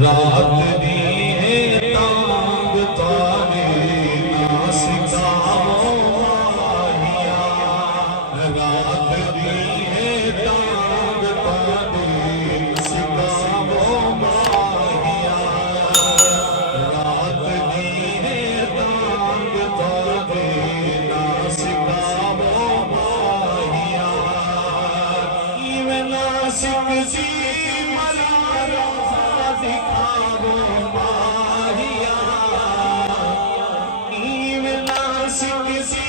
رات دی ہے تانگ تانے ناسکاؤں ماہیا رات دی ہے تانگ تانے ناسکاؤں ماہیا رات دی ہے تانگ تانے ناسکاؤں ماہیا ایویں ناسک سی ملارا دکھاو ماہیا ایویں ناسک سی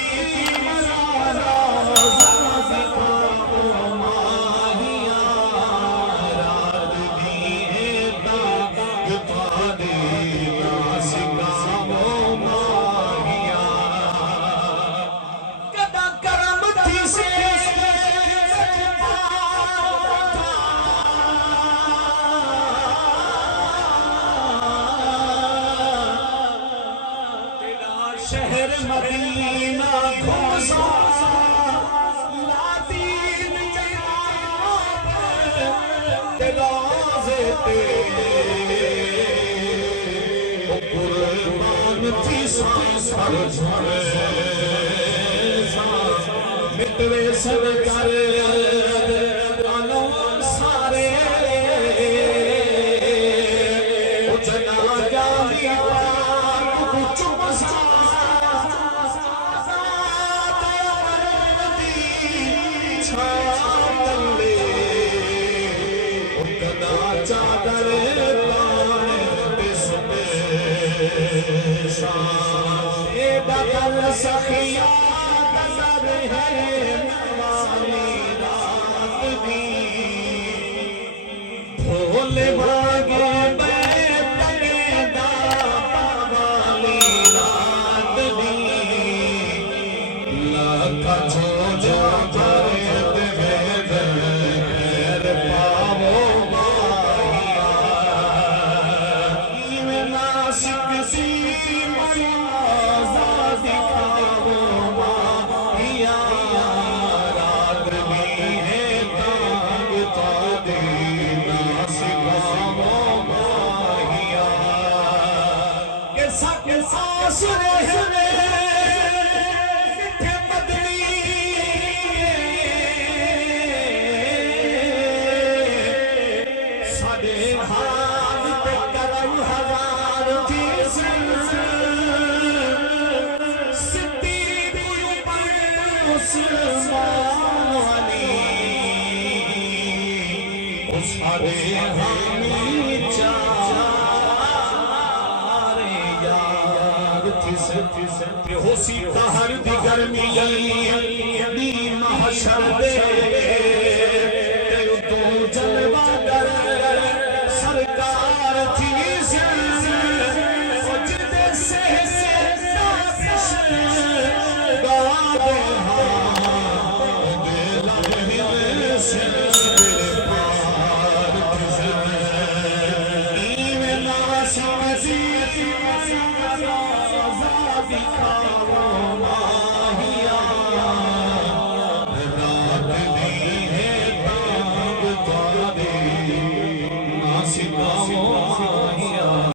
ملارا دکھاو ماہیا رات دی ہے تانگ تانے ناسکاؤں ماہیا کدا کرم تھی سے شہر مدینہ گھوسا لاتین جناب تلازے قربان تھی سانس پر جھڑے مٹوے سر کر سارے جنا جالی پاک چپ سا چادر پانے بسمے اے بغل سخیا نظر ہے نوالی رات دی بھولے بھاگے بیٹے دا والی رات دی لکھا چھو جو کرے دے خیر پاو ناسک سی ملازہ دکھاو ماہیا رات دی ہے تانگ تانے ناسکاؤں ماہیا کسا کسا سرے ہوئے کہ مدنی ساڑے ہاتھ پہ کرم ہزار تھی صدیق عمر عثمان علی ساڑے حامی چارے یار تھی کہ ہو سی تہر دی گرمی دی محشر دے